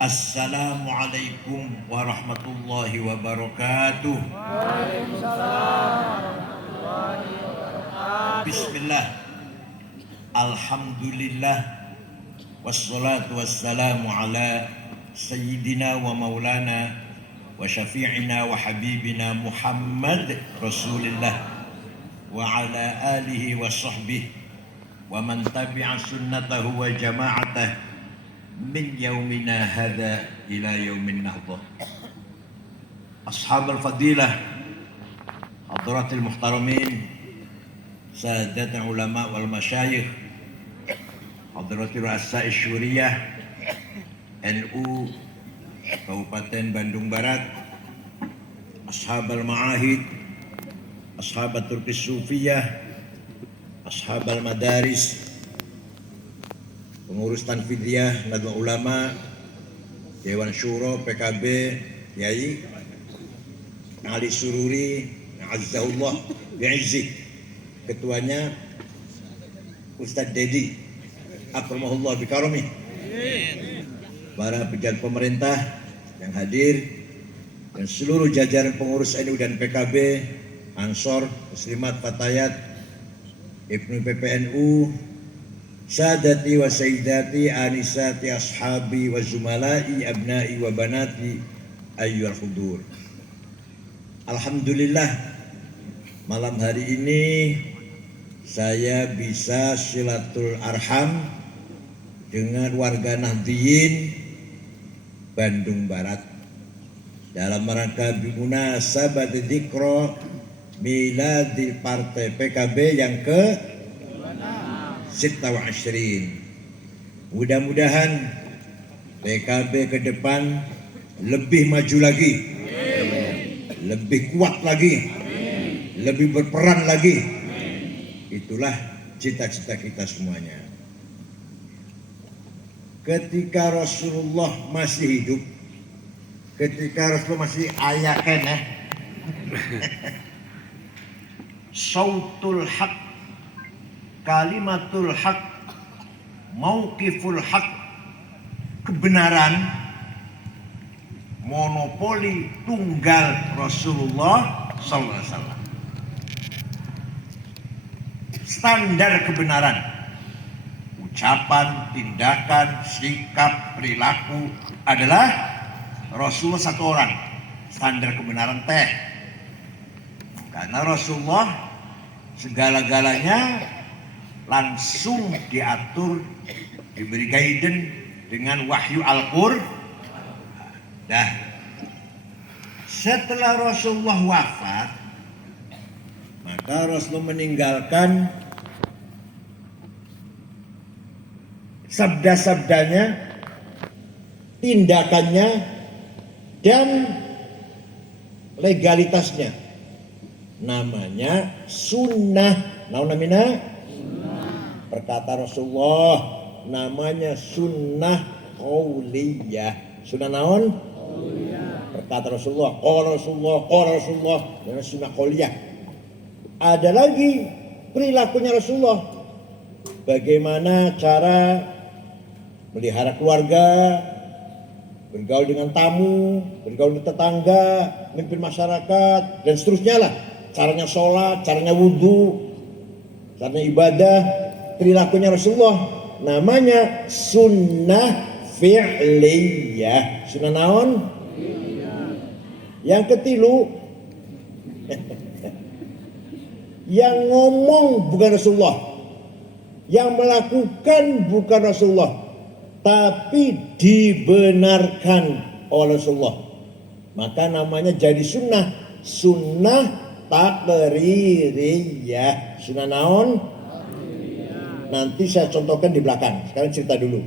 Assalamualaikum warahmatullahi wabarakatuh. Waalaikumsalam warahmatullahi wabarakatuh. Bismillah. Alhamdulillah. Wassalatu wassalamu ala sayyidina wa maulana wa syafi'ina wa habibina Muhammad Rasulillah wa ala alihi wa sahbihi wa man tabi'a sunnatahu wa jama'atah min yaumina hadha ila yaumin nahdah. Ashabul fadilah, hadratil muhtaramin, sadat ulama wal masyayikh, hadratil ru'asa syuriyah NU Kabupaten Bandung Barat, ashabal ma'ahid, ashabat turkis sufiyah, ashabal madaris, pengurus tanfidiyah, Nadwa Ulama, Dewan Syuro, PKB, Yai Ali Sururi, Azzahullah, Bi'izzi, ketuanya Ustadz Dedi, Akramahullah Bikarami, para pejabat pemerintah yang hadir, dan seluruh jajaran pengurus NU dan PKB, Ansor, Muslimat, Fatayat, Ibnu PPNU, Sadati wa Sayyidati, Anisati, Ashabi wa Zumalai, Abnai wa Banati, Ayyuhal Hudur. Alhamdulillah, malam hari ini saya bisa silatul arham dengan warga Nahdliyin Bandung Barat dalam rangka bimunasabati dzikra miladil partai PKB yang ke 26. Mudah-mudahan PKB ke depan lebih maju lagi, lebih kuat lagi, lebih berperan lagi. Itulah cita-cita kita semuanya. Ketika Rasulullah masih hidup, ketika Rasulullah masih ayah kene, sautul haq, kalimatul haq, mauqiful haq, kebenaran, monopoli tunggal Rasulullah SAW. Standar kebenaran, ucapan, tindakan, sikap, perilaku adalah Rasulullah satu orang. Standar kebenaran teh. Karena Rasulullah segala-galanya langsung diatur, diberi guidance dengan wahyu Al-Qur'an. Dah. Setelah Rasulullah wafat, maka Rasulullah meninggalkan sabda-sabdanya, tindakannya, dan legalitasnya. Namanya sunnah. Namanya perkata Rasulullah, namanya sunnah qauliyah. Sunnah naon? Perkata Rasulullah, qala Rasulullah, namanya sunnah qauliyah. Ada lagi perilakunya Rasulullah. Bagaimana cara melihara keluarga, bergaul dengan tamu, bergaul dengan tetangga, memimpin masyarakat, dan seterusnya lah. Caranya sholat, caranya wudhu, caranya ibadah, perilakunya Rasulullah. Namanya sunnah fi'liyah. Sunnah naon? Yang ketilu, yang ngomong bukan Rasulullah, yang melakukan bukan Rasulullah, tapi dibenarkan oleh Rasulullah, maka namanya jadi sunnah. Sunnah taqririyah. Sunnah naon? Nanti saya contohkan di belakang. Sekarang cerita dulu.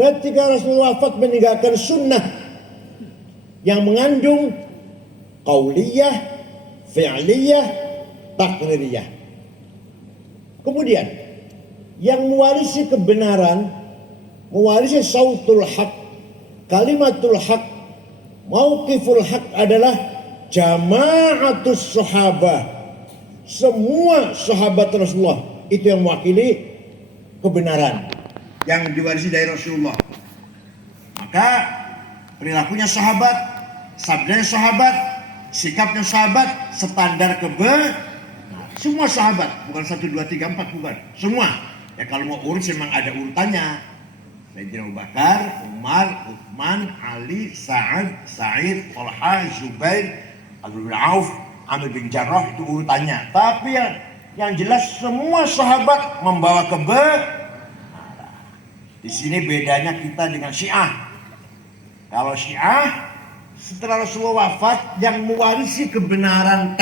Ketika Rasulullah wafat, meninggalkan sunnah yang mengandung qauliyah, fi'liyah, taqririyah. Kemudian yang mewarisi kebenaran, mewarisi sautul haq, kalimatul haq, mauqiful haq adalah jama'atus sahabah. Semua sahabat Rasulullah itu yang mewakili kebenaran yang diwarisi dari Rasulullah. Maka perilakunya sahabat, sabdanya sahabat, sikapnya sahabat, standar semua sahabat, bukan 1, 2, 3, 4, bukan. Semua. Ya kalau mau urut memang ada urutannya. Sayyidina Abu Bakar, Umar, Uthman, Ali, Sa'ad, Sa'id, Talha, Zubair, Abdul bin Auf, Amir bin Jarrah, itu urutannya. Tapi yang jelas semua sahabat membawa Di sini bedanya kita dengan Syiah. Kalau Syiah setelah Rasulullah wafat yang mewarisi kebenaran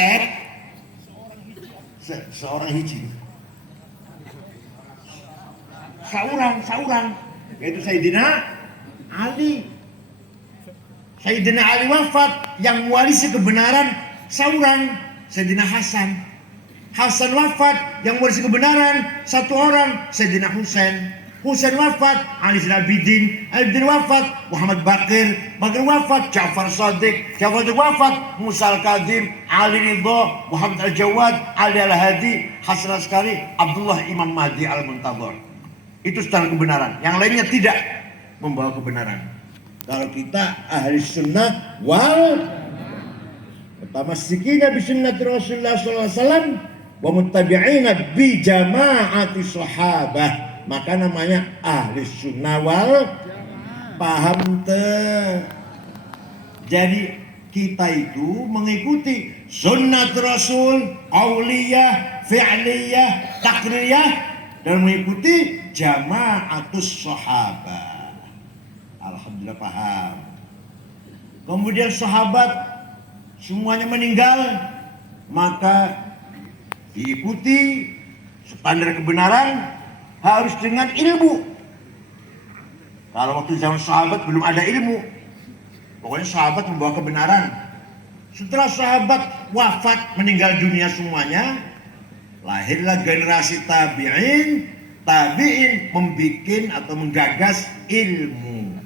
seorang hiji. Seorang yaitu Sayyidina Ali. Sayyidina Ali wafat yang mewarisi kebenaran seorang, Sayyidina Hasan. Hasan wafat yang mewarisi kebenaran satu orang, Sayyidina Husain. Husain wafat, Ali bin Abidin. Ali bin wafat, Muhammad Bakir. Bakir wafat, Ja'far Shadiq. Ja'far Shadiq wafat, Musa Al-Kadim. Ali Ridho, Muhammad Al-Jawad, Ali Al-Hadi, Hasan Askari, Abdullah Imam Mahdi Al-Muntadhar. Itu standar kebenaran. Yang lainnya tidak membawa kebenaran. Kalau kita ahli sunnah wal mutamassikina bi sunnati Rasulullah sallallahu alaihi wasallam wa muttabi'ina bi jama'ati sahabah, maka namanya ahli sunnah wal paham Jadi kita itu mengikuti sunnah Rasul, qauliyah, fi'liyah, taqririyah, dan mengikuti jama'atus sahabah. Alhamdulillah paham. Kemudian sahabat semuanya meninggal, maka diikuti standar kebenaran harus dengan ilmu. Kalau waktu zaman sahabat belum ada ilmu, pokoknya sahabat membawa kebenaran. Setelah sahabat wafat meninggal dunia semuanya, lahirlah generasi tabi'in membikin atau menggagas ilmu.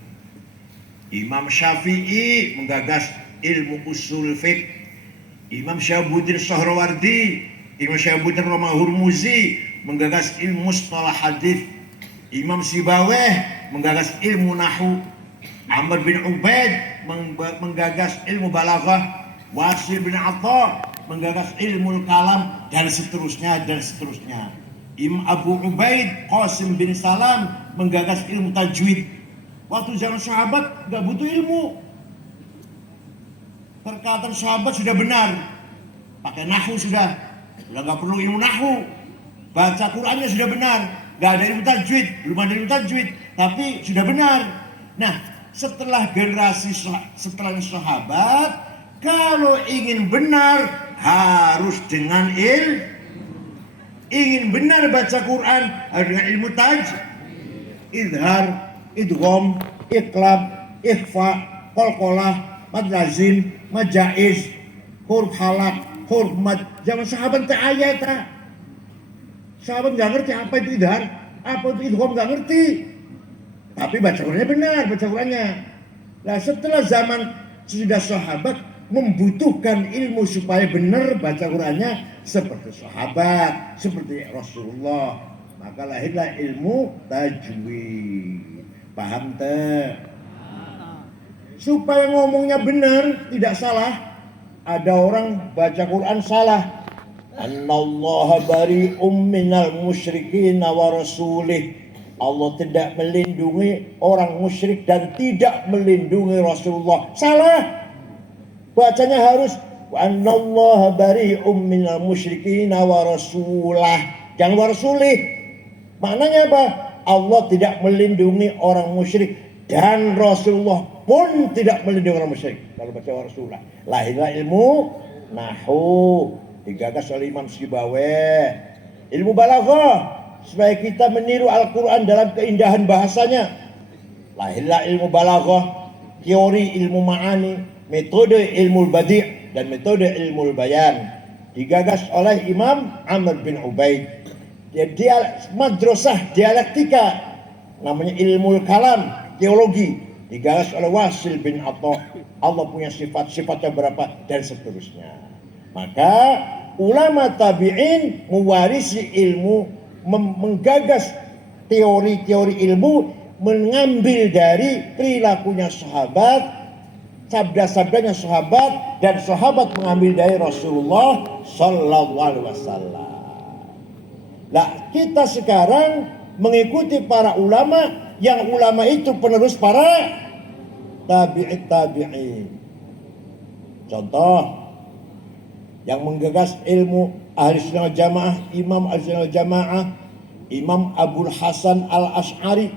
Imam Syafi'i menggagas ilmu usul fiqh. Imam Syahabuddin Sohrawardi, Imam Syahabuddin Roma Hurmuzi menggagas ilmu mustalah hadis. Imam Sibaweh menggagas ilmu nahu. Amr bin Ubaid menggagas ilmu balaghah. Wasil bin Atha menggagas ilmu kalam, dan seterusnya. Imam Abu Ubaid Qasim bin Salam menggagas ilmu tajwid. Waktu zaman sahabat nggak butuh ilmu. Perkataan sahabat sudah benar. Pakai nahu sudah nggak perlu ilmu nahu. Baca Qurannya sudah benar. Nggak ada ilmu tajwid, belum ada ilmu tajwid, tapi sudah benar. Nah, setelah generasi setelah sahabat, kalau ingin benar harus dengan ingin benar baca Quran harus dengan ilmu idhar, idgham, iqlab, ikhfa, qalqalah, mad lazim, mad jaiz, huruf halak, huruf mad. Zaman sahabat teh ayat ta. Sahabat enggak ngerti apa itu idhar, apa itu idgham, enggak ngerti. Tapi baca Qurannya benar, baca Qurannya. Nah, setelah zaman sudah sahabat membutuhkan ilmu supaya benar baca Qurannya seperti sahabat, seperti Rasulullah, maka lahirlah ilmu tajwid. Paham teh? Supaya ngomongnya benar, tidak salah. Ada orang baca Quran salah. Annallaha bari'um minal musyrikin wa rasulih. Allah tidak melindungi orang musyrik dan tidak melindungi Rasulullah. Salah. Bacanya harus wa annallaha bari'um minal musyrikin wa rasulah. Jangan wa rasulih. Maknanya apa? Allah tidak melindungi orang musyrik dan Rasulullah pun tidak melindungi orang musyrik. Kalau baca wa rasulah. Lahirlah ilmu nahu digagas oleh Imam Sibaweh. Ilmu balaghah supaya kita meniru Al-Quran dalam keindahan bahasanya. Lahirlah ilmu balaghah, teori ilmu ma'ani, metode ilmu badi' dan metode ilmu bayan. Digagas oleh Imam Amr bin Ubaid. Dia madrasah dialektika, namanya ilmu kalam, teologi. Digagas oleh Wasil bin Atha. Allah punya sifat-sifatnya berapa dan seterusnya. Maka ulama tabi'in mewarisi ilmu, menggagas teori-teori ilmu mengambil dari perilakunya sahabat, sabda-sabdanya sahabat, dan sahabat mengambil dari Rasulullah Sallallahu Alaihi Wasallam. Nah, kita sekarang mengikuti para ulama, yang ulama itu penerus para tabi'in. Contoh, yang menggagas ilmu ahli sunnah wal jamaah, Imam ahli sunnah wal jamaah, Imam Abul Hasan Al-Asy'ari.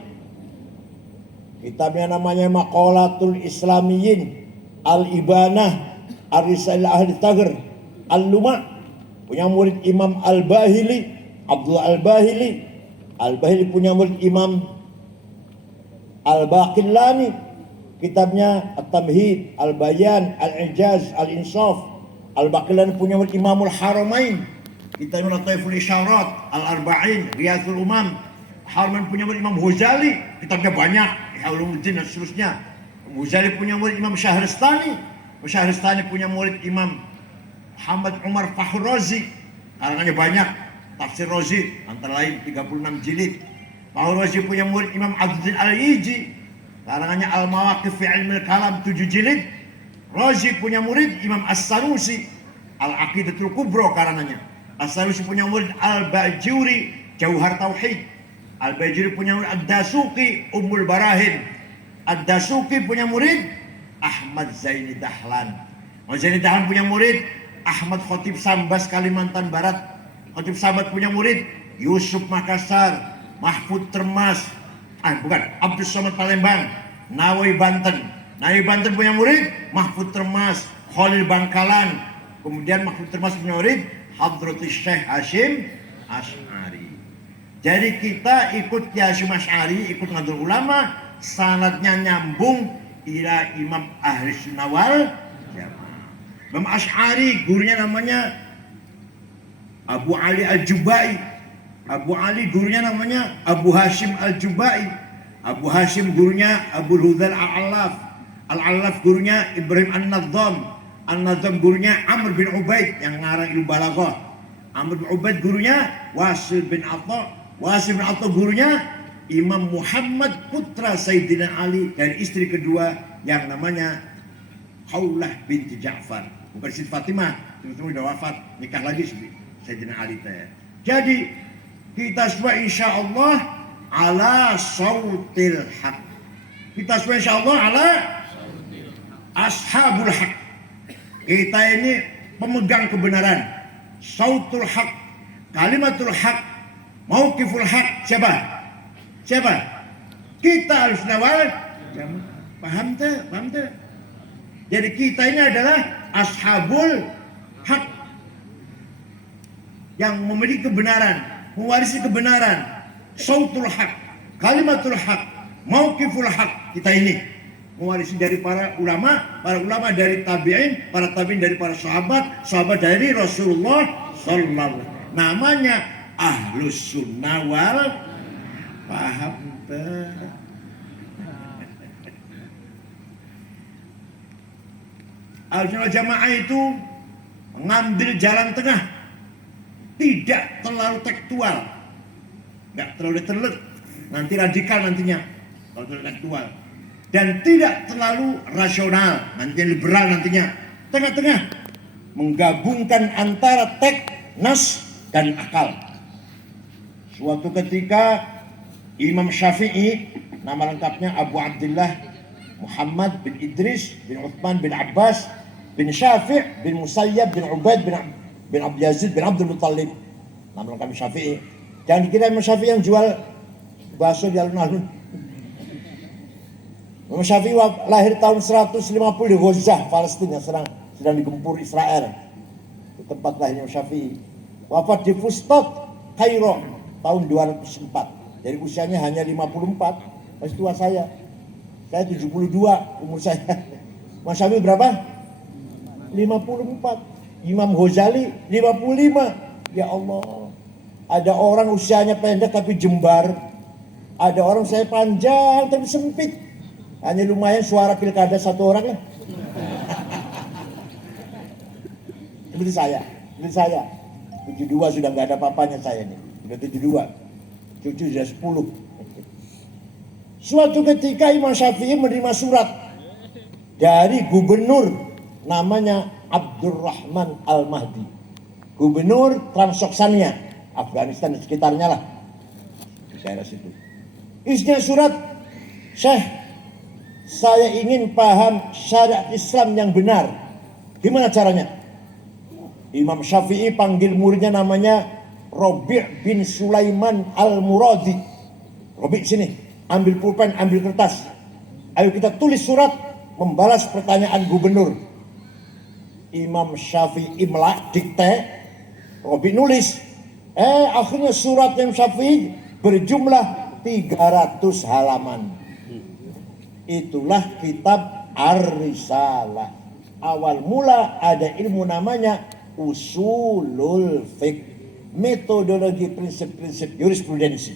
Kitabnya namanya Maqalatul Islamiyyin, Al-Ibanah, Ar-Risalah Ahli Taghr, Al-Luma'. Punya murid Imam Al-Bahili, Abdullah Al-Bahili. Al-Bahili punya murid Imam Al-Baqillani. Kitabnya At-Tamhid, Al-Bayan, Al-Ijaz, Al-Insaf. Al-Baqillani punya murid Imamul Haramain. Kitabnya Lataiful Isyarat, Al-Arba'in, Riyadhul Umam. Haramain punya murid Imam Ghazali. Kitabnya banyak, Ulumuddin dan seterusnya. Ghazali punya murid Imam Syahristani. Syahristani punya murid Imam Muhammad Umar Fakhr Razi. Karangannya banyak. Tafsir Razi antara lain 36 jilid. Fakhr Razi punya murid Imam Abdul Al-Iji. Karangannya Al-Mawaqif fi Ilmil Kalam 7 jilid. Razi punya murid Imam As-Sanusi, Al-Aqidatul Kubra karangannya. As-Sanusi punya murid Al-Bajuri, Jauhar Tauhid. Al-Bajuri punya murid Ad-Dasuqi, Ummul Barahin. Ad-Dasuqi punya murid Ahmad Zaini Dahlan. Zaini Dahlan punya murid Ahmad Khotib Sambas, Kalimantan Barat. Khotib Sambas punya murid Yusuf Makassar, Mahfud Termas, Abdus Somad Palembang, Nawawi Banten. Nawawi Banten punya murid Mahfud Termas, Khalil Bangkalan. Kemudian Mahfud Termas punya murid Hadratus Syekh Hashim Asy'ari. Jadi kita ikut Ki Hashim Asy'ari, ikut Nahdlatul Ulama, sanadnya nyambung ila Imam Ahli Sunnah wal Jamaah. Imam Asy'ari gurunya namanya Abu Ali Al-Jubai. Abu Ali gurunya namanya Abu Hashim Al-Jubai. Abu Hashim gurunya Abu Hudhal Al-Allaf. Al-Allaf gurunya Ibrahim An-Nadzam. An-Nadzam gurunya Amr bin Ubaid yang ngarang ilmu balaghah. Amr bin Ubaid gurunya Wasil bin Atha. Wasil bin Atha gurunya Imam Muhammad putra Sayyidina Ali dan istri kedua yang namanya Khawlah binti Ja'far. Bukan Siti Fatimah, teman-teman sudah wafat, nikah lagi Sayyidina Ali teh. Jadi kita semua insya Allah ala sautil haq. Kita semua insya Allah ala ashabul haq. Kita ini pemegang kebenaran. Sautul haq, kalimatul haq, mauqiful haq. Siapa? Siapa? Kita harus nawal. Paham tak? Paham tak? Jadi kita ini adalah ashabul haq, yang memiliki kebenaran, mewarisi kebenaran. Sautul haq, kalimatul haq, mauqiful haq. Kita ini mewarisi dari para ulama dari tabi'in, para tabi'in dari para sahabat, sahabat dari Rasulullah sallallahu alaihi wasallam. Namanya Ahlus Sunnah wal. Paham tak? Ahlus Sunnah Jamaah itu mengambil jalan tengah, tidak terlalu tekstual, nggak terlalu terlek, nanti radikal nantinya kalau terlalu tekstual, dan tidak terlalu rasional, nanti liberal nantinya, tengah-tengah, menggabungkan antara teks, nas, dan akal. Suatu ketika Imam Syafi'i, nama lengkapnya Abu Abdullah Muhammad bin Idris bin Uthman bin Abbas bin Syafi' bin Musayyab bin Ubaid bin Abdul Yazid bin Abdul Muttalib. Nama lengkap Syafi'i. Jangan dikira Imam Syafi'i yang jual bakso di alun-alun. Imam Syafi'i lahir tahun 150 di Gaza, Palestina, sedang digempur Israel. Itu tempat lahirnya Imam Syafi'i. Wafat di Fustat, Kairo tahun 204. Jadi usianya hanya 54, masih tua saya. Saya 72 umur saya. Mas Syafi'i berapa? 54. Imam Ghazali 55. Ya Allah. Ada orang usianya pendek tapi jembar. Ada orang saya panjang tapi sempit. Hanya lumayan suara pilkada satu orang lah. Seperti saya. 72 sudah nggak ada papanya saya nih. Sudah 72. cucu sudah 10. Suatu ketika Imam Syafi'i menerima surat dari gubernur namanya Abdurrahman Al-Mahdi, gubernur Transoksania, Afghanistan dan sekitarnya lah, di daerah situ. Isinya surat, Syekh, saya ingin paham syariat Islam yang benar. Gimana caranya? Imam Syafi'i panggil muridnya namanya Robi' bin Sulaiman Al-Muradi. Robi' sini, ambil pulpen, ambil kertas. Ayo kita tulis surat membalas pertanyaan gubernur. Imam Syafi'i dikte, Robi' nulis. Akhirnya surat Imam Syafi'i berjumlah 300 halaman. Itulah kitab Ar-Risalah. Awal mula ada ilmu namanya usulul fiqh, metodologi prinsip-prinsip jurisprudensi.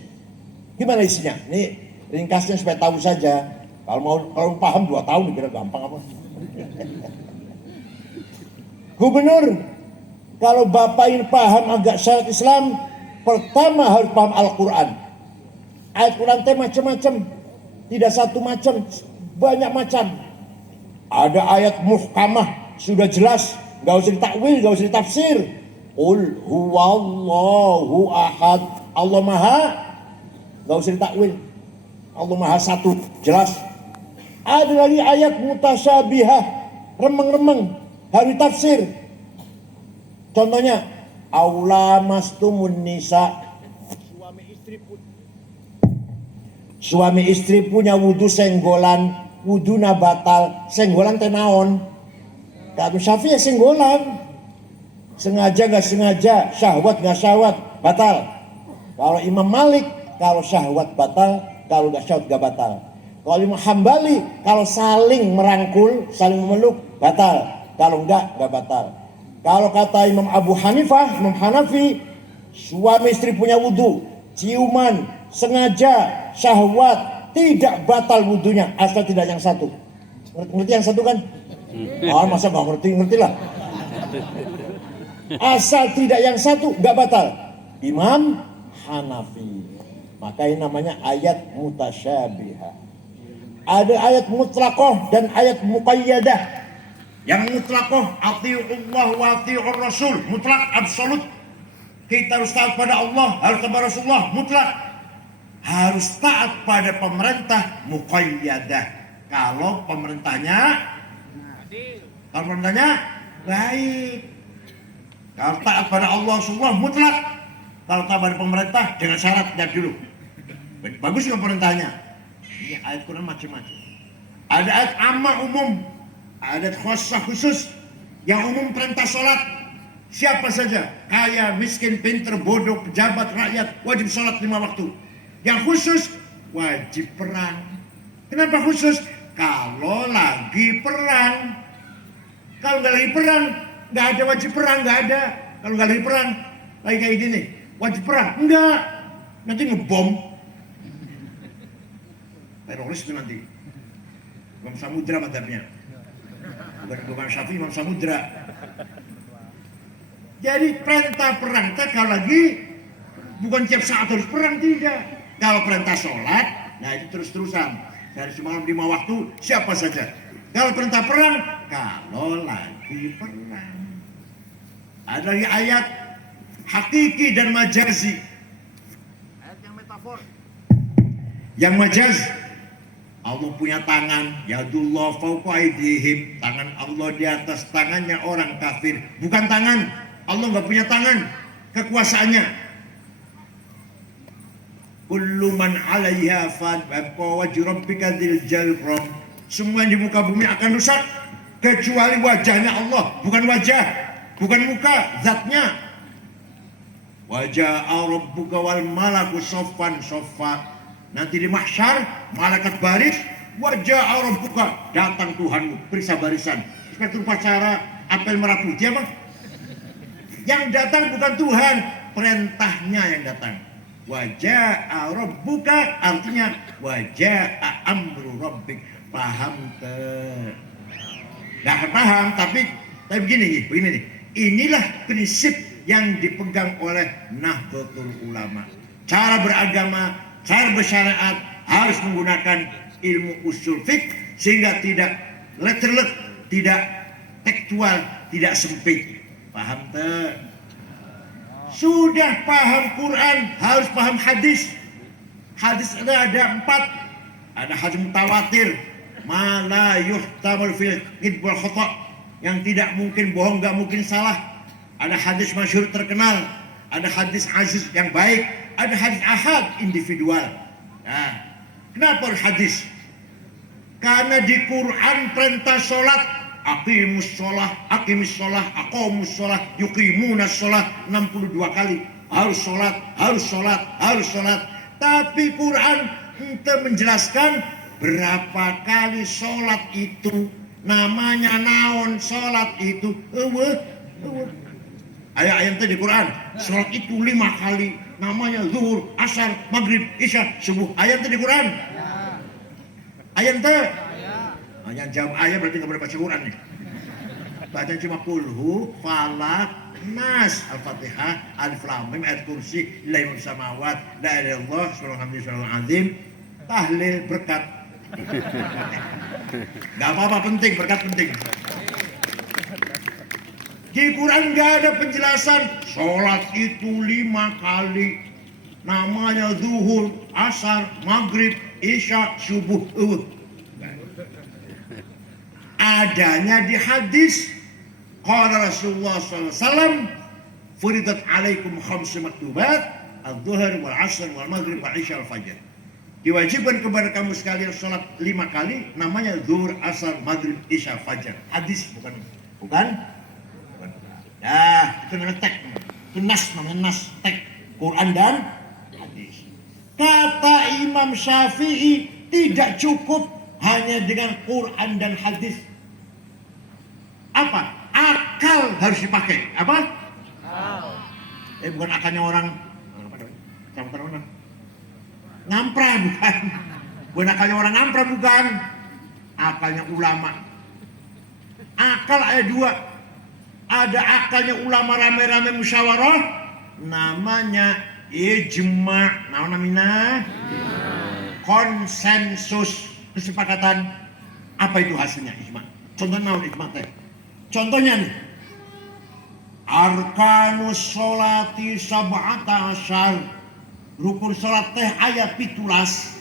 Gimana isinya? Ini ringkasnya supaya tahu saja. Kalau paham 2 tahun dikira gampang apa? Gubernur, kalau Bapak ingin paham agak syariat Islam, pertama harus paham Al-Quran. Ayat Quran teh macam-macam, tidak satu macam, banyak macam. Ada ayat muhkamah, sudah jelas, gak usah ditakwil, gak usah ditafsir. Qul huwallahu ahad, Allah maha, gak usah ditakwil. Allah maha satu, jelas. Ada lagi ayat mutasyabihah, remeng-remeng, harus ditafsir. Contohnya, aula mastumun nisa, suami istri punya wudu senggolan, wuduna batal, senggolan tenaon. Kalau Syafi'i ya senggolan, sengaja gak sengaja, syahwat gak syahwat, batal. Kalau Imam Malik, kalau syahwat batal, kalau gak syahwat gak batal. Kalau Imam Hambali, kalau saling merangkul, saling memeluk, batal. Kalau enggak, gak batal. Kalau kata Imam Abu Hanifah, Imam Hanafi, suami istri punya wudu, ciuman, sengaja, syahwat, tidak batal wudunya, asal tidak yang satu. Ngerti yang satu kan? Masa gak ngerti lah. Asal tidak yang satu, gak batal. Imam Hanafi. Maka ini namanya ayat mutasyabihah. Ada ayat mutlaqah dan ayat muqayyadah. Yang mutlaqah, ati'ullah wa ati'ur rasul, mutlak, absolut. Kita harus taat pada Allah, harus kepada Rasulullah, mutlak. Harus taat pada pemerintah, muqayyadah. Kalau pemerintahnya baik. Kalau taat pada Allah Rasulullah, mutlak. Kalau taat pada pemerintah, dengan syarat, lihat dulu. Bagus nggak pemerintahnya? Ini ayat Quran macam-macam. Ada ayat amma umum, ada khusus khusus. Yang umum perintah sholat, siapa saja, kaya, miskin, pinter, bodoh, pejabat, rakyat, wajib sholat 5 waktu. Yang khusus, wajib perang. Kenapa khusus? Kalau lagi perang. Kalau nggak lagi perang, nggak ada wajib perang, nggak ada. Kalau nggak lagi perang, lagi kayak gini, wajib perang, enggak. Nanti ngebom. Teroris itu nanti. Imam Samudra madhabnya. Bukan Syafi'i, Imam Samudra. Jadi perintah perang itu kalau lagi bukan tiap saat harus perang, tidak. Kalau perintah sholat, nah itu terus-terusan. Dari semalam 5 waktu, siapa saja. Kalau perintah perang, kalau lagi perang. Ada lagi ayat hakiki dan majazi. Ayat yang metafor. Yang majaz, Allah punya tangan, yadullah fawqa aydihim, tangan Allah di atas tangannya orang kafir. Bukan tangan, Allah nggak punya tangan, kekuasaannya. Kullu man 'alaiha fan wa wajhu rabbika dzil jalal. Semua yang di muka bumi akan rusak kecuali wajahnya Allah, bukan wajah, bukan muka, zatnya. Wajah rabbuka wal malaku saffan saffa. Nanti di mahsyar, malaikat baris, wajah rabbuka, datang Tuhanmu, periksa barisan. Seperti upacara apel merah putih apa? Yang datang bukan Tuhan, perintahnya yang datang. Wajah rabbuka artinya wajah amru rabbik. Paham tuh? Gak paham, tapi begini nih. Inilah prinsip yang dipegang oleh Nahdlatul Ulama. cara beragama, cara bersyariat harus menggunakan ilmu usul fiqh sehingga tidak letterlek, tidak tekstual, tidak sempit. Paham tak? Sudah paham Quran, harus paham hadis. Hadis ada 4. Ada hadis mutawatir, ma la yuhtamal fil qid wal khata', yang tidak mungkin bohong, nggak mungkin salah. Ada hadis masyhur terkenal, ada hadis aziz yang baik, ada hadis ahad individual. Nah, kenapa hadis? Karena di Quran perintah sholat, aqimus sholah, aqimis sholah, aqamus sholah, yuqimunas sholah 62 kali. Harus sholat, harus sholat, harus sholat. Tapi Quran ente menjelaskan berapa kali sholat itu, namanya naon sholat itu. Ayat-ayat di Quran, sholat itu 5 kali, namanya zuhur, asar, maghrib, isya, subuh. Ayat di Quran. Ayat itu. Hanya jawab ayat berarti nggak boleh baca Quran nih. Baca cuma kulhu, falak, nas, al-fatihah, alif lam mim, ayat kursi, lailun samawat, la ilaha illallah, subhanallah azim, tahlil, berkat. Gak apa-apa, penting, berkat penting. Di Quran gak ada penjelasan sholat itu 5 kali, namanya zuhur, asar, maghrib, isya, subuh. Adanya di hadis, qala Rasulullah SAW, furidat alaikum khamsu maktubat, al-zuhur, wal-asr, wal-maghrib, wal-isya, wal-fajr. Diwajibkan kepada kamu sekalian sholat 5 kali, namanya zuhur, asar, maghrib, isya, fajar. Hadis, bukan? Nah, itu namanya tek. Itu nas, namanya nas, tek. Quran dan hadis. Kata Imam Syafi'i, tidak cukup hanya dengan Quran dan hadis. Apa? Akal harus dipakai. Apa? Bukan akalnya orang ngampra, bukan. Bukan akalnya orang ngampra, bukan. Akalnya ulama. Akal ada 2. Ada akalnya ulama rame-rame musyawarah, namanya ijma'. Namanya konsensus, kesepakatan. Apa itu hasilnya ijma'? Contohnya ijma' teh. Contohnya nih, arkanus sholati sab'ata asyar, rukun sholat teh ayat 17,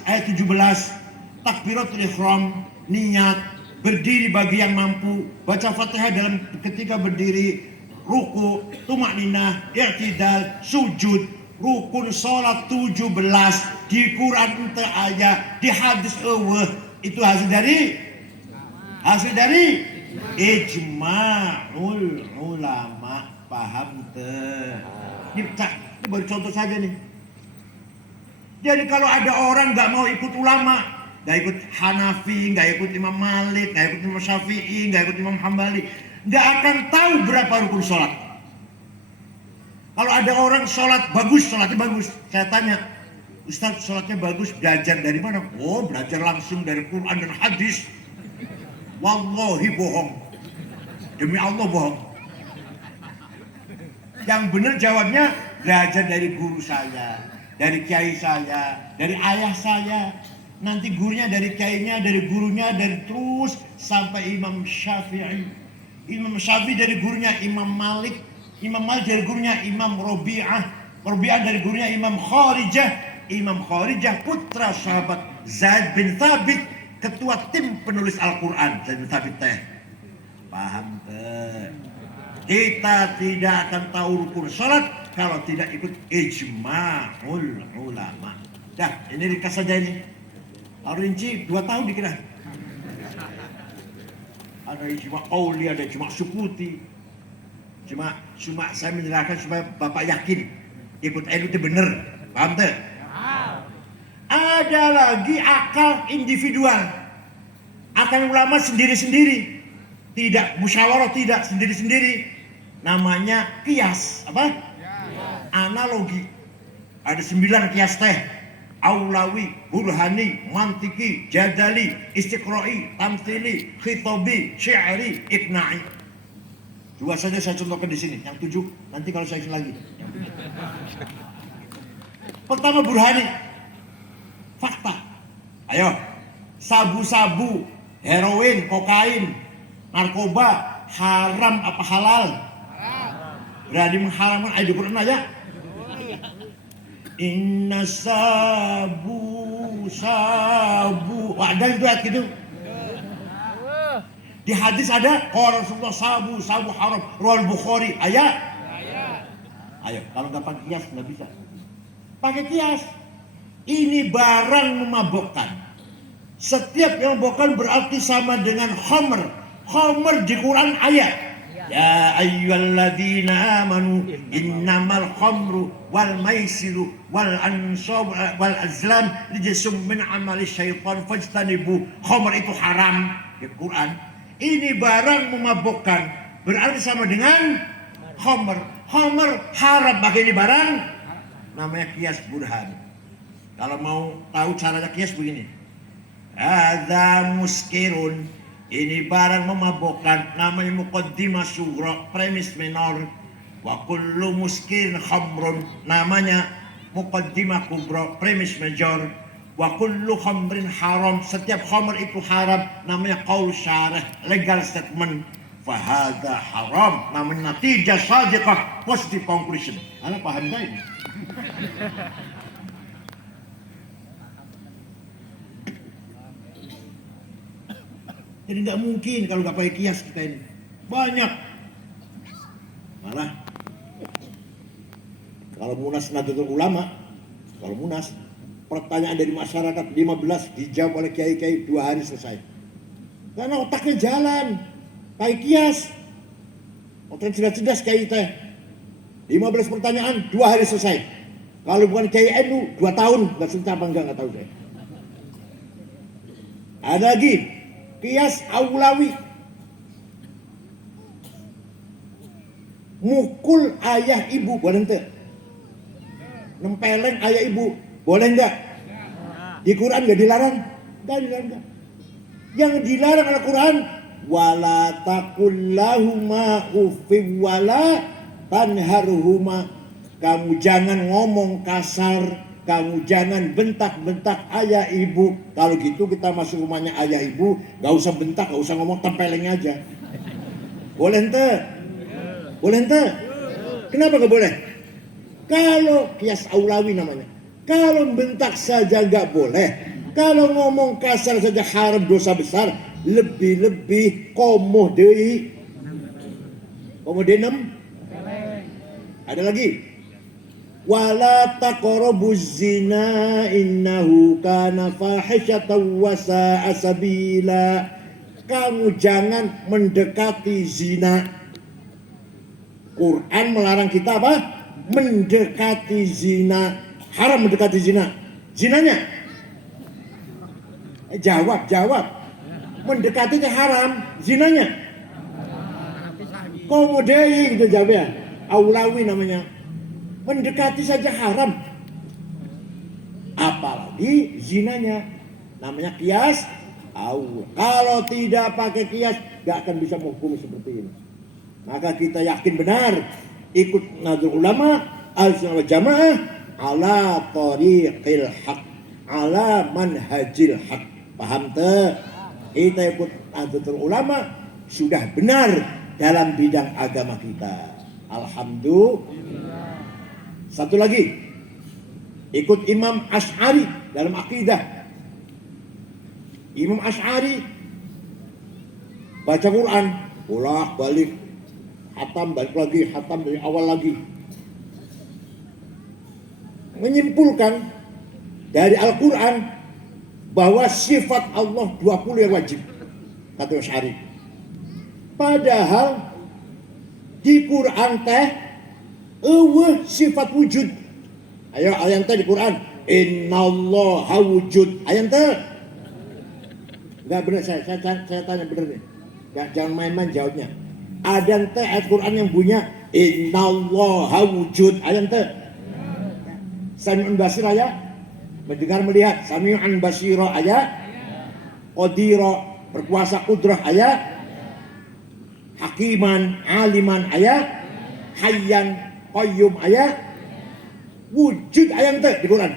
ayat 17, takbiratul ihram, niat, berdiri bagi yang mampu, baca Fatihah dalam ketika berdiri, ruku, tumakninah, i'tidal, sujud. Rukun sholat 17 di Quran ente ayat, di hadis itu hasil dari ijma'ul ulama. Paham teh? Ini baru contoh saja nih. Jadi kalau ada orang nggak mau ikut ulama, nggak ikut Hanafi, nggak ikut Imam Malik, nggak ikut Imam Syafi'i, nggak ikut Imam Hambali, nggak akan tahu berapa rukun sholat. Kalau ada orang sholat bagus, sholatnya bagus, saya tanya, Ustaz sholatnya bagus, belajar dari mana? Oh, belajar langsung dari Quran dan hadis. Wallahi bohong, demi Allah bohong. Yang benar jawabnya, belajar dari guru saya, dari kiai saya, dari ayah saya. Nanti gurunya dari kiainya, dari gurunya, dari terus sampai Imam Syafi'i. Imam Syafi'i dari gurunya Imam Malik. Imam Malik dari gurunya Imam Robi'ah. Robi'ah dari gurunya Imam Kharijah. Imam Kharijah putra sahabat Zaid bin Thabit, ketua tim penulis Al-Quran. Zaid bin Thabit teh. Paham teh? Kita tidak akan tahu rukun salat kalau tidak ikut ijma'ul ulama. Dah, ini dikas saja ini. Rinci 2 tahun dikira. Ada ijma' qauli, ada ijma' sukuti. Cuma saya menyerahkan supaya Bapak yakin ikut ilmu itu benar. Paham teh? Ada lagi akal individual. Akal ulama sendiri-sendiri. Tidak musyawarah, tidak sendiri-sendiri. Namanya kias. Apa? Analogi. Ada 9 kias teh. Aulawi, burhani, mantiki, jadali, istiqra'i, tamthili, khitabi, syi'ri, iqna'i. 2 saja saya contohkan di sini. Yang 7 nanti kalau saya isi lagi. Pertama burhani. Fakta. Ayo. Sabu-sabu, heroin, kokain, narkoba, haram apa halal? Berani mengharamkan ayat Quran aja. Inna sabu. Wah, ada itu ayat gitu. Di hadis ada qala Rasulullah sabu haram. Riwayat Bukhari. Ayat. Ayo, kalau nggak pakai kias nggak bisa. Pakai kias. Ini barang memabukkan. Setiap yang memabukkan berarti sama dengan khamr. Khamr di Quran ayat. Ya ayyuhalladzina amanu innamal khamru wal maisiru wal ansab wal azlam rijsum min amali syaitan fajtanibu. Khamr itu haram di Quran. Ini barang memabukkan berarti sama dengan khamr. Khamr haram, pakai ini barang namanya kias burhan. Kalau mau tahu caranya kias begini. Hadza muskirun. Ini barang memabukkan namanya muqaddimah sughra, premis minor. Wa kullu muskirin khamrun namanya muqaddimah kubra, premis major. Wa kullu khamrin haram, setiap khamr itu haram namanya qaul syarih, legal statement. Fahada haram namanya natijah sadiqah, positive conclusion. Anda paham tak ini? Jadi nggak mungkin kalau nggak pakai kias kita ini. Banyak. Malah kalau Munas Nahdlatul Ulama, kalau Munas, pertanyaan dari masyarakat 15 dijawab oleh kiai-kiai 2 hari selesai. Karena otaknya jalan, pakai kias. Otaknya cerdas kiai teh. 15 pertanyaan 2 hari selesai. Kalau bukan kiai NU 2 tahun nggak selesai apa enggak tahu saya. Ada lagi. Kias aulawi. Mukul ayah ibu boleh enggak? Nempeleng ayah ibu boleh enggak? Di Quran enggak dilarang? Enggak dilarang. Yang dilarang oleh Quran wala taqul lahuma uffin wala tanharhuma. Kamu jangan ngomong kasar. Kamu jangan bentak-bentak ayah ibu. Kalau gitu kita masuk rumahnya ayah ibu, gak usah bentak, gak usah ngomong, tempeleng aja. Boleh ente? Boleh ente? Kenapa gak boleh? Kalau kias aulawi namanya. Kalau bentak saja gak boleh. Kalau ngomong kasar saja haram, dosa besar. Lebih-lebih komoh deui. Komoh denem. Ada lagi. Wala taqrabuz zina innahu kana fahishatan wa sa'a sabila. Kamu jangan mendekati zina. Quran melarang kita apa? Mendekati zina. Haram mendekati zina. Zinanya? Jawab. Mendekatinya haram, zinanya? Komodei gitu jawabnya. Aulawi namanya. Mendekati saja haram. Apalagi zinanya. Namanya kias. Kalau tidak pakai kias, gak akan bisa menghukum seperti ini. Maka kita yakin benar. Ikut Nahdlatul Ulama, Ahlussunnah wal Jamaah, ala tariqil haq, ala manhajil haq. Paham tuh? Kita ikut Nahdlatul Ulama, sudah benar dalam bidang agama kita. Alhamdulillah. Satu lagi, ikut Imam Asy'ari dalam akidah. Imam Asy'ari baca Quran, bolak balik, hatam balik lagi, hatam dari awal lagi. Menyimpulkan dari Al-Quran bahwa sifat Allah 20 yang wajib, kata Asy'ari. Padahal di Quran teh sifat wujud. Ayo ayat di Quran, innallaha wujud. Ayat enggak benar, saya tanya benar nih. Jangan main-main jawabnya. Ada ayat Quran yang bunyinya innallaha wujud. Ayat Sami'un basir ayat, mendengar melihat. Sami'un basira ayat, qadira berkuasa kudrah ayat, hakiman aliman ayat, hayyan qayyum ayat, Wujud ayam teh di Quran.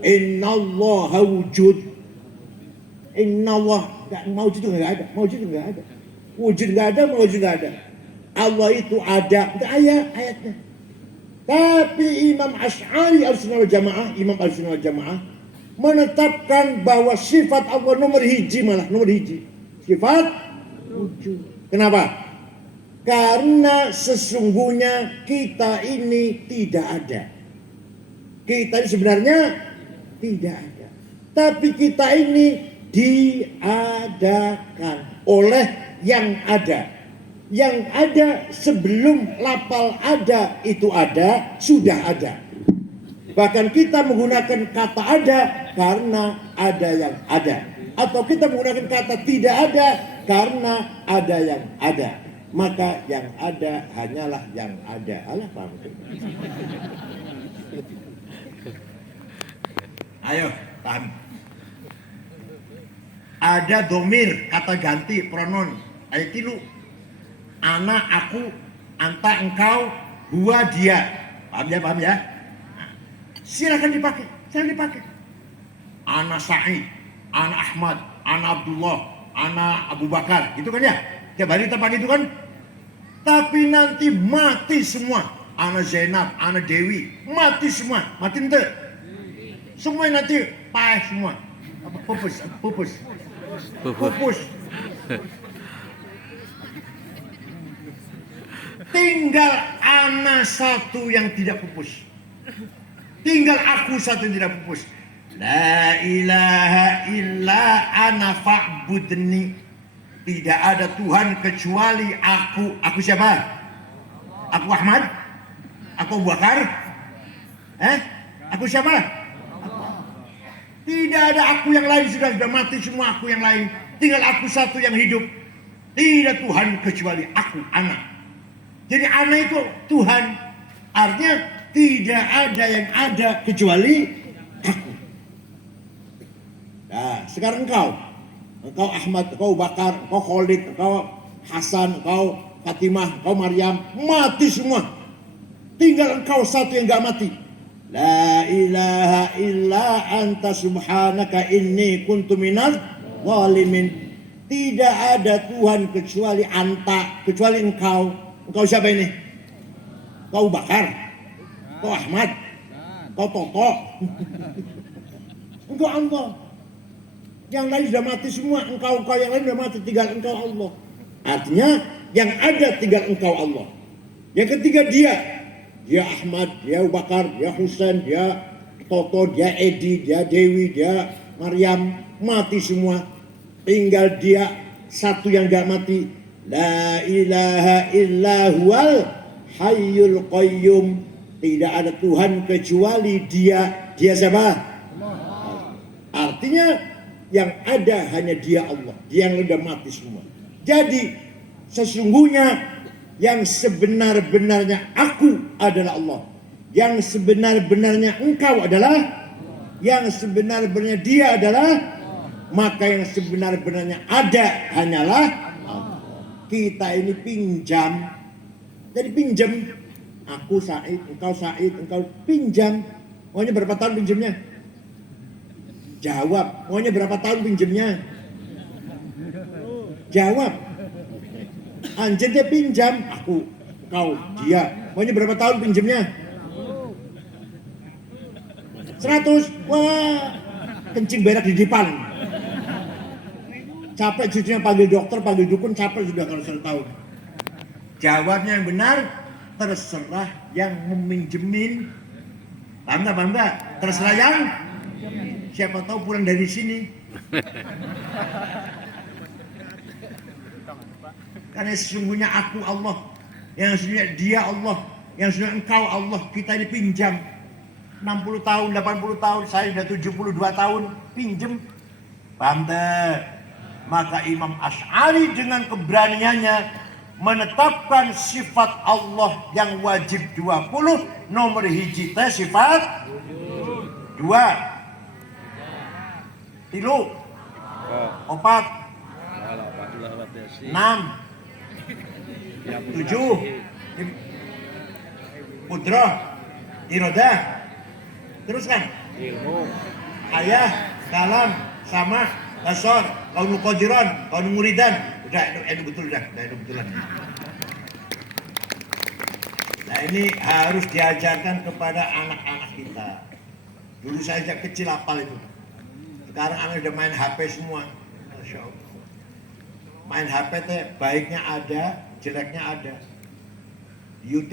Innallaha wujud. Innallah wujud itu enggak ada. Wujud itu enggak ada. Wujud enggak ada, wujud enggak ada. Allah itu ada. Itu ayatnya. Tapi Imam Asy'ari Ahlussunnah wal Jamaah, Imam Ahlussunnah wal Jamaah menetapkan bahwa sifat Allah nomor hiji. Sifat wujud. Kenapa? Karena sesungguhnya kita ini tidak ada. Kita ini sebenarnya tidak ada. Tapi kita ini diadakan oleh yang ada. Yang ada sebelum lapal ada itu ada, sudah ada. Bahkan kita menggunakan kata ada karena ada yang ada. Atau kita menggunakan kata tidak ada karena ada yang ada. Maka yang ada hanyalah yang ada. Alah, paham. Ayo, paham. Ada domir, kata ganti, pronoun. Ayo tilu. Ana, aku, anta, engkau, gua, dia. Paham ya? Nah, silakan dipakai. Ana Sa'id, ana Ahmad, ana Abdullah, ana Abu Bakar. Gitu kan ya? Tiap hari kita pakai itu kan? Tapi nanti mati semua. Ana Zainab, ana Dewi. Mati semua. Mati ente. Semua nanti payah semua. Pupus. Tinggal ana satu yang tidak pupus. Tinggal aku satu yang tidak pupus. La ilaha illa ana fa'budni. Tidak ada Tuhan kecuali aku. Aku siapa? Aku Ahmad? Aku Abu Bakar? Aku siapa? Tidak ada aku yang lain, sudah mati semua aku yang lain. Tinggal aku satu yang hidup. Tidak Tuhan kecuali aku, anak. Jadi anak itu Tuhan. Artinya tidak ada yang ada kecuali aku. Nah, sekarang engkau Ahmad, engkau Bakar, engkau Khalid, engkau Hasan, engkau Fatimah, engkau Maryam, mati semua. Tinggal engkau satu yang gak mati. La ilaha illa anta subhanaka inni kuntu minaz zalimin. Tidak ada Tuhan kecuali anta, kecuali engkau. Engkau siapa ini? Engkau Bakar, engkau Ahmad, engkau Toto. Engkau Allah. Yang lain sudah mati semua. Engkau yang lain sudah mati. Tinggal engkau Allah. Artinya yang ada tinggal engkau Allah. Yang ketiga dia Ahmad, dia Abu Bakar, dia Husain, dia Toto, dia Edi, dia Dewi, dia Maryam, mati semua. Tinggal dia satu yang gak mati. La ilaha illa huwal hayyul qayyum. Tidak ada Tuhan kecuali dia. Dia siapa? Artinya yang ada hanya dia Allah. Dia yang sudah mati semua. Jadi sesungguhnya yang sebenar-benarnya aku adalah Allah. Yang sebenar-benarnya engkau adalah. Yang sebenar-benarnya dia adalah. Maka yang sebenar-benarnya ada hanyalah Allah. Kita ini pinjam. Jadi pinjam. Aku Said, engkau pinjam. Maunya berapa tahun pinjamnya? Jawab. Maunya berapa tahun pinjamnya? Jawab. Anjir dia pinjam, aku, kau, dia. Maunya berapa tahun pinjamnya? 100. Wah, kencing berak di depan. Capek cucunya panggil dokter, panggil dukun, capek sudah kalau 1 tahun. Jawabnya yang benar, terserah yang meminjemin. Paham enggak? Terserah yang siapa tahu pulang dari sini. Karena sesungguhnya aku Allah, yang sesungguhnya dia Allah, yang sesungguhnya engkau Allah. Kita ini pinjam 60 tahun, 80 tahun, saya sudah 72 tahun pinjam. Paham tak? Maka Imam Asy'ari dengan keberaniannya menetapkan sifat Allah yang wajib 20, nomor hiji teh sifat 2, 3, 4, 6, 7, Qudrah, Iradah, Teruskan. Ilmu. Ayah, kalam, sama, kasor, kaunu qadiran, kaunu muridan. Udah, itu betul dah, itu betulan. Nah ini harus diajarkan kepada anak-anak kita. Dulu saya sejak kecil hafal itu. Sekarang anak udah main HP semua. Masya Allah. Main HP teh baiknya ada, jeleknya ada. YouTube